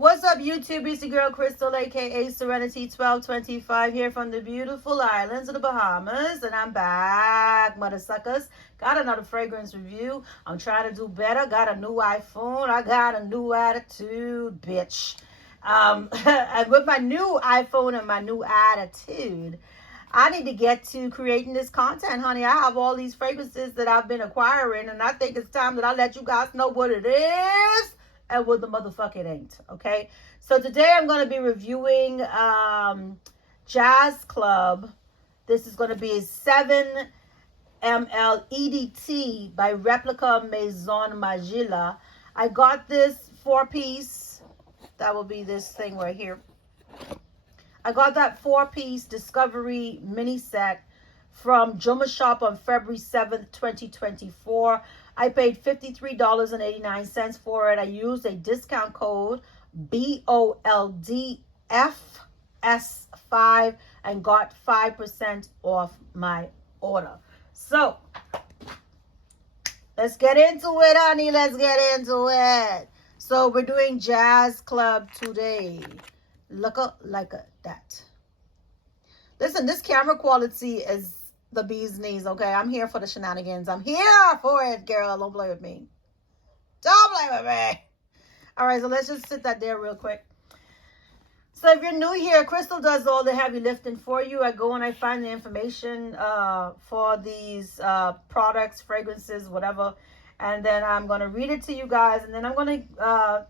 What's up, YouTube? It's your girl Krystal, aka Serenity 1225, here from the beautiful islands of the Bahamas, and I'm back, mother suckers. Got another fragrance review. I'm trying to do better. Got a new iPhone. I got a new attitude, bitch. And with my new iPhone and my new attitude, I need to get to creating this content, honey. I have all these fragrances that I've been acquiring, and I think it's time that I let you guys know what it is and what the motherfucker ain't, okay? So today I'm going to be reviewing Jazz Club. This is going to be a 7 ml EDT by Replica Maison Margiela. I got this 4-piece. That will be this thing right here. I got that 4-piece Discovery mini set from Jomashop on February 7th, 2024. I paid $53.89 for it. I used a discount code BOLDFS5 and got 5% off my order. So, let's get into it, honey. Let's get into it. So, we're doing Jazz Club today. Look like that. Listen, this camera quality is the bee's knees, okay? I'm here for the shenanigans. I'm here for it, girl. Don't play with me. Don't play with me. All right, so let's just sit that there real quick. So if you're new here, Krystal does all the heavy lifting for you. I go and I find the information for these products, fragrances, whatever. And then I'm going to read it to you guys. And then I'm going to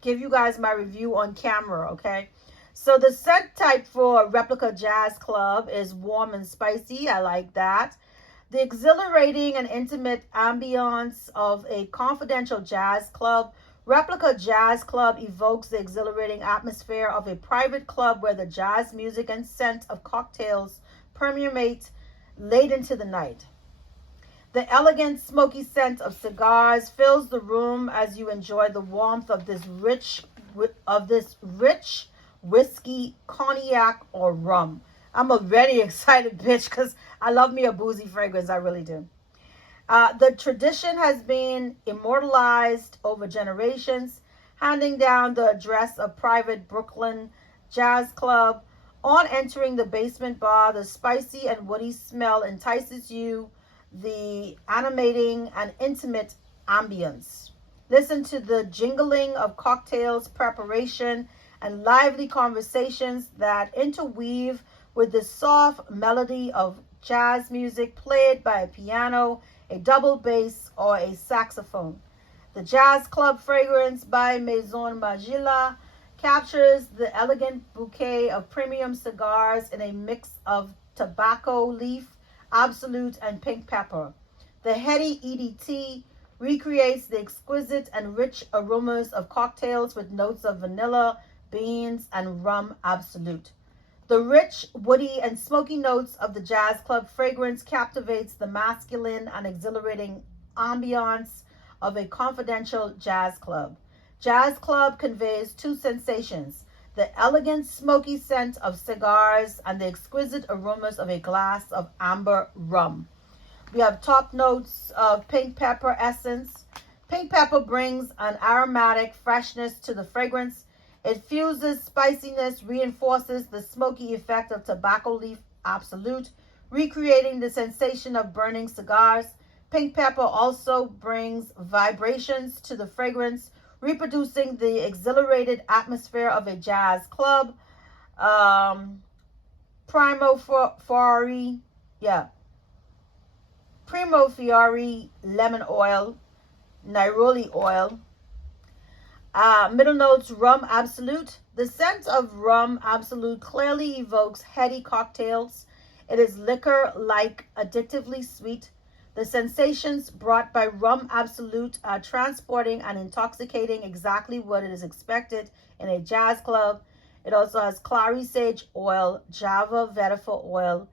give you guys my review on camera, okay? So the scent type for Replica Jazz Club is warm and spicy. I like that. The exhilarating and intimate ambiance of a confidential jazz club. Replica Jazz Club evokes the exhilarating atmosphere of a private club where the jazz music and scent of cocktails permeate late into the night. The elegant, smoky scent of cigars fills the room as you enjoy the warmth of this rich whiskey, cognac, or rum. I'm a very excited bitch because I love me a boozy fragrance. I really do. The tradition has been immortalized over generations, handing down the address of private Brooklyn Jazz Club. On entering the basement bar, the spicy and woody smell entices you, the animating and intimate ambience. Listen to the jingling of cocktails, preparation, and lively conversations that interweave with the soft melody of jazz music played by a piano, a double bass, or a saxophone. The Jazz Club fragrance by Maison Margiela captures the elegant bouquet of premium cigars in a mix of tobacco leaf, absolute, and pink pepper. The heady EDT recreates the exquisite and rich aromas of cocktails with notes of vanilla, beans, and rum absolute. The rich, woody, and smoky notes of the Jazz Club fragrance captivates the masculine and exhilarating ambiance of a confidential jazz club. Jazz Club conveys two sensations: the elegant, smoky scent of cigars and the exquisite aromas of a glass of amber rum. We have top notes of pink pepper essence. Pink pepper brings an aromatic freshness to the fragrance. It fuses spiciness, reinforces the smoky effect of tobacco leaf absolute, recreating the sensation of burning cigars. Pink pepper also brings vibrations to the fragrance, reproducing the exhilarated atmosphere of a jazz club. Primo Fiori lemon oil, neroli oil. Middle notes, rum absolute. The scent of rum absolute clearly evokes heady cocktails. It is liquor-like, addictively sweet. The sensations brought by rum absolute are transporting and intoxicating, exactly what it is expected in a jazz club. It also has clary sage oil, Java vetiver oil,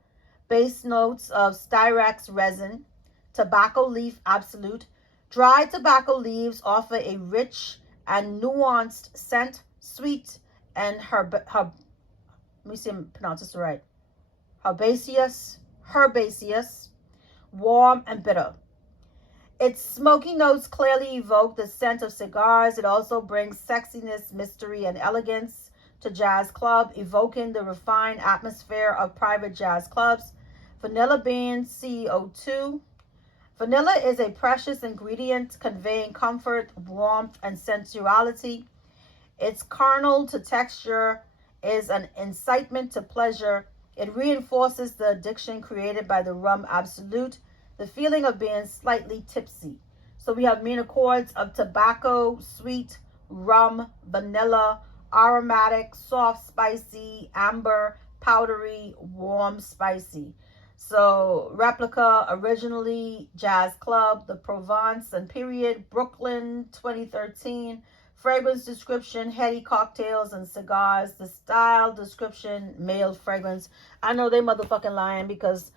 base notes of styrax resin, tobacco leaf absolute. Dry tobacco leaves offer a rich and nuanced scent, sweet and let me see if I pronounce this right. Herbaceous, warm and bitter. Its smoky notes clearly evoke the scent of cigars. It also brings sexiness, mystery, and elegance to Jazz Club, evoking the refined atmosphere of private jazz clubs. Vanilla bean CO2. Vanilla is a precious ingredient conveying comfort, warmth, and sensuality. Its carnal to texture is an incitement to pleasure. It reinforces the addiction created by the rum absolute, the feeling of being slightly tipsy. So we have mean accords of tobacco, sweet, rum, vanilla, aromatic, soft, spicy, amber, powdery, warm, spicy. So Replica, originally Jazz Club, the Provence and period, Brooklyn, 2013. Fragrance description, heady cocktails and cigars. The style description, male fragrance. I know they motherfucking lying because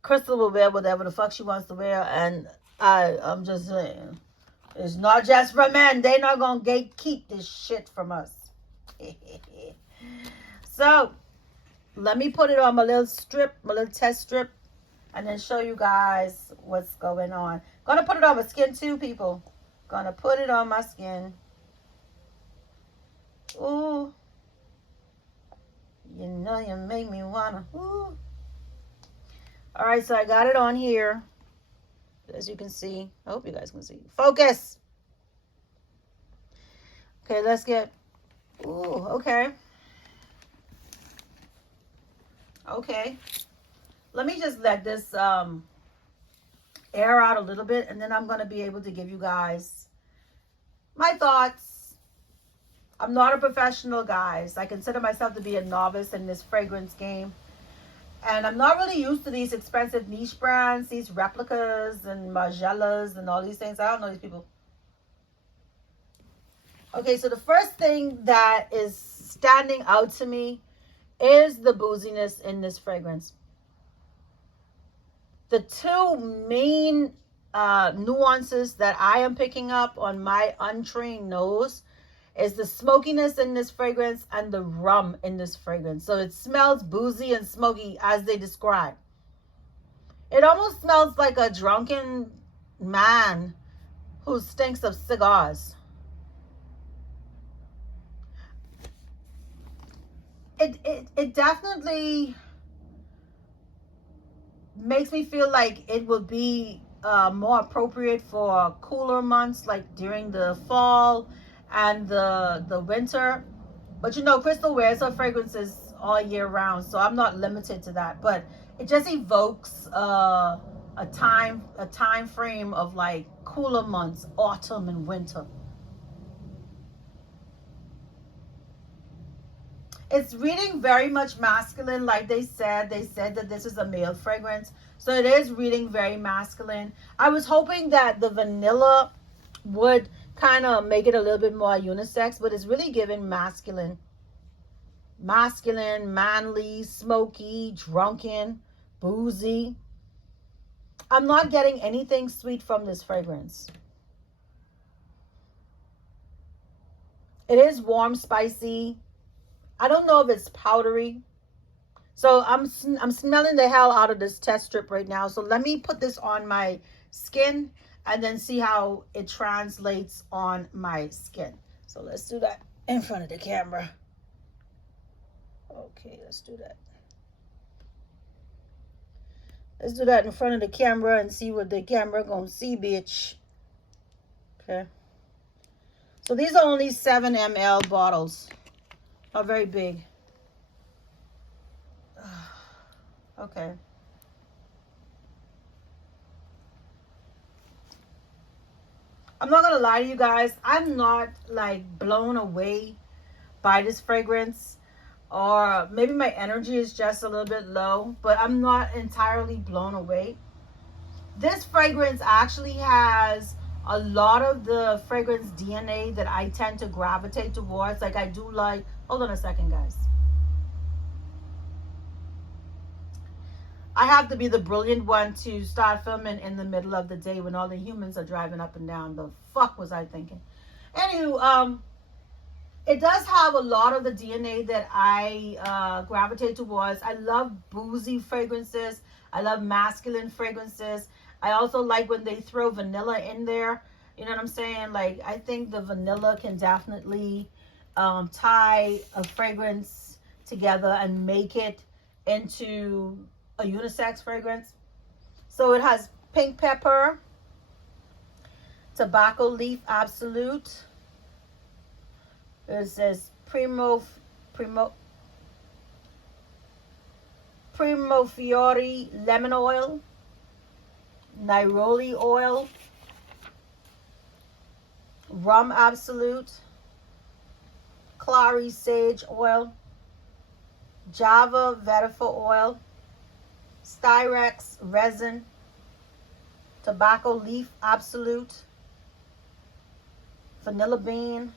Krystal will wear whatever the fuck she wants to wear, and I'm just saying, it's not just for men. They not gonna gatekeep this shit from us. So let me put it on my little strip, my little test strip, and then show you guys what's going on. Gonna put it on my skin too, people. Gonna put it on my skin. Ooh, you know you make me wanna. Ooh. All right, so I got it on here, as you can see. I hope you guys can see. Focus. Okay, let's get. Ooh, okay. Okay. Let me just let this air out a little bit, and then I'm going to be able to give you guys my thoughts. I'm not a professional, guys. I consider myself to be a novice in this fragrance game. And I'm not really used to these expensive niche brands, these replicas and Margielas and all these things. I don't know these people. Okay, so the first thing that is standing out to me is the booziness in this fragrance. The two main nuances that I am picking up on my untrained nose is the smokiness in this fragrance and the rum in this fragrance. So it smells boozy and smoky as they describe. It almost smells like a drunken man who stinks of cigars. It definitely makes me feel like it would be more appropriate for cooler months, like during the fall and the winter. But you know, Krystal wears her fragrances all year round, so I'm not limited to that. But it just evokes a time frame of like cooler months, autumn and winter. It's reading very much masculine, like they said. They said that this is a male fragrance, so it is reading very masculine. I was hoping that the vanilla would kind of make it a little bit more unisex, but it's really giving masculine, manly, smoky, drunken, boozy. I'm not getting anything sweet from this fragrance. It is warm, spicy. I don't know if it's powdery. So I'm smelling the hell out of this test strip right now. So let me put this on my skin and then see how it translates on my skin. So let's do that in front of the camera. Okay, let's do that. Let's do that in front of the camera and see what the camera gonna see, bitch. Okay. So these are only 7 ml bottles. Not very big. Okay. I'm not gonna lie to you guys. I'm not like blown away by this fragrance, or maybe my energy is just a little bit low, but I'm not entirely blown away. This fragrance actually has a lot of the fragrance DNA that I tend to gravitate towards. Like I do like, hold on a second, guys. I have to be the brilliant one to start filming in the middle of the day when all the humans are driving up and down. The fuck was I thinking? Anywho, it does have a lot of the DNA that I gravitate towards. I love boozy fragrances. I love masculine fragrances. I also like when they throw vanilla in there. You know what I'm saying? Like, I think the vanilla can definitely tie a fragrance together and make it into a unisex fragrance. So it has pink pepper, tobacco leaf absolute. It says primo fiori lemon oil, neroli oil, rum absolute, clary sage oil, java vetiver oil, styrex resin, tobacco leaf absolute, vanilla bean.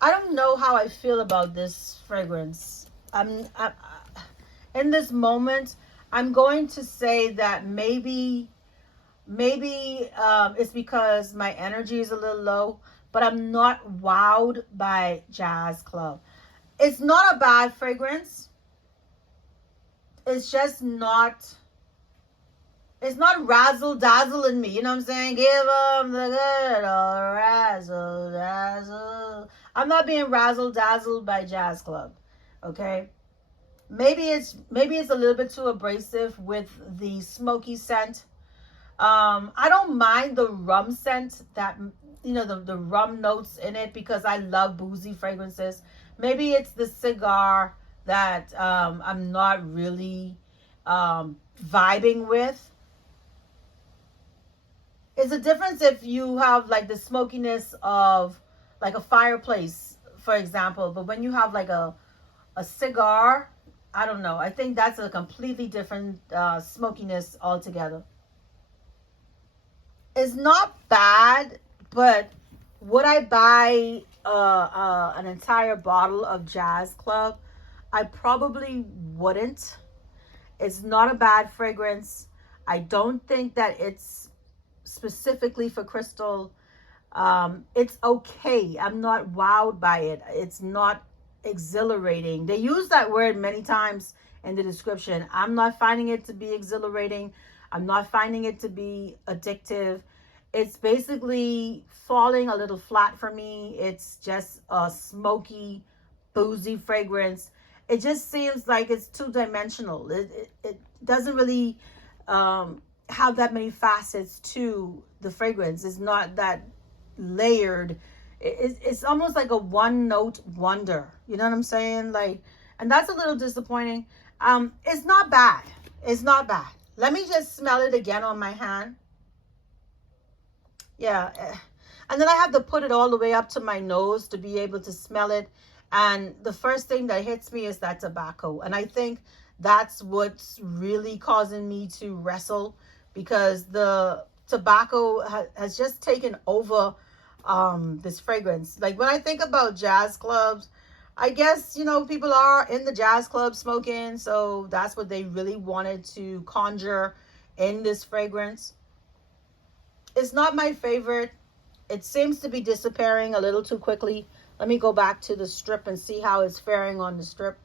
I don't know how I feel about this fragrance. I'm in this moment, I'm going to say that maybe it's because my energy is a little low, but I'm not wowed by Jazz Club. It's not a bad fragrance. It's just not, it's not razzle dazzle in me. You know what I'm saying? Give them the good old razzle dazzle. I'm not being razzle dazzled by Jazz Club. Okay? Maybe it's a little bit too abrasive with the smoky scent. I don't mind the rum scent, that, you know, the rum notes in it, because I love boozy fragrances. Maybe it's the cigar that I'm not really vibing with. It's a difference if you have like the smokiness of like a fireplace, for example, but when you have like a cigar, I don't know. I think that's a completely different smokiness altogether. It's not bad, but would I buy an entire bottle of Jazz Club? I probably wouldn't. It's not a bad fragrance. I don't think that it's specifically for Krystal. It's okay. I'm not wowed by it. It's not exhilarating. They use that word many times in the description. I'm not finding it to be exhilarating. I'm not finding it to be addictive. It's basically falling a little flat for me. It's just a smoky, boozy fragrance. It just seems like it's two-dimensional. It doesn't really have that many facets to the fragrance. It's not that layered. It's almost like a one-note wonder. You know what I'm saying? Like, and that's a little disappointing. It's not bad. It's not bad. Let me just smell it again on my hand. Yeah. And then I have to put it all the way up to my nose to be able to smell it. And the first thing that hits me is that tobacco. And I think that's what's really causing me to wrestle, because the tobacco has just taken over this fragrance. Like, when I think about jazz clubs, I guess, you know, people are in the jazz club smoking, so that's what they really wanted to conjure in this fragrance. It's not my favorite. It seems to be disappearing a little too quickly. Let me go back to the strip and see how it's faring on the strip.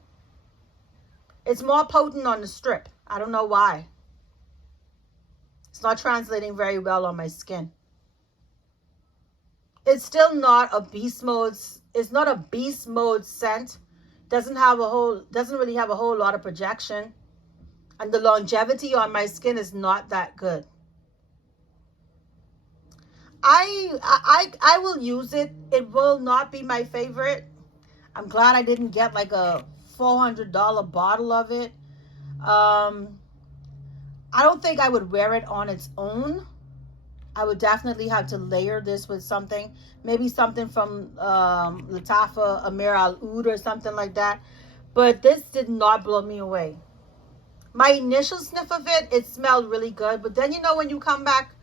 It's more potent on the strip. I don't know why. It's not translating very well on my skin. It's still not a beast mode. It's not a beast mode scent. Doesn't really have a whole lot of projection. And the longevity on my skin is not that good. I will use it. It will not be my favorite. I'm glad I didn't get like a $400 bottle of it. I don't think I would wear it on its own. I would definitely have to layer this with something. Maybe something from Latafa Amir Al Oud or something like that. But this did not blow me away. My initial sniff of it, it smelled really good. But then, you know, when you come back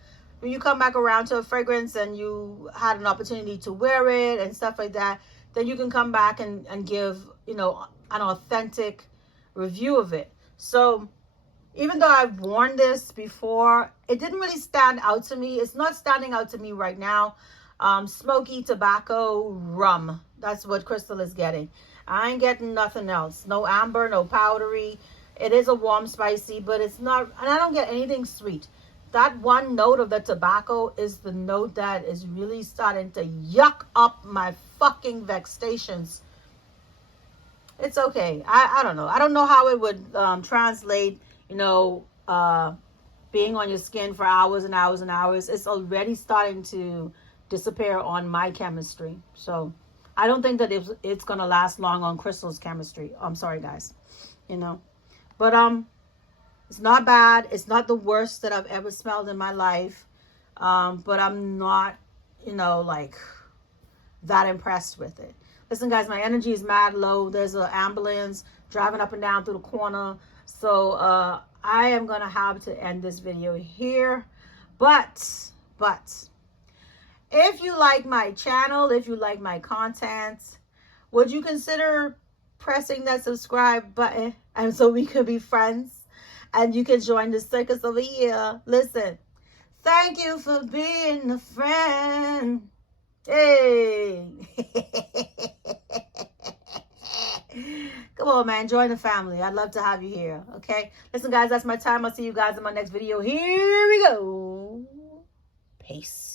around to a fragrance and you had an opportunity to wear it and stuff like that, then you can come back and give, you know, an authentic review of it. So even though I've worn this before, it didn't really stand out to me. It's not standing out to me right now. Smoky tobacco rum. That's what Krystal is getting. I ain't getting nothing else. No amber, no powdery. It is a warm spicy, but it's not, and I don't get anything sweet. That one note of the tobacco is the note that is really starting to yuck up my fucking vexations. It's okay. I don't know. I don't know how it would translate, you know, being on your skin for hours and hours and hours. It's already starting to disappear on my chemistry. So I don't think that it's going to last long on Krystal's chemistry. I'm sorry, guys. You know. But it's not bad. It's not the worst that I've ever smelled in my life. But I'm not, you know, like that impressed with it. Listen, guys, my energy is mad low. There's an ambulance driving up and down through the corner. So I am going to have to end this video here. But if you like my channel, if you like my content, would you consider pressing that subscribe button and so we could be friends and you can join the circus over here? Listen, thank you for being a friend. Hey. Come on, man. Join the family. I'd love to have you here. Okay? Listen, guys, that's my time. I'll see you guys in my next video. Here we go. Peace.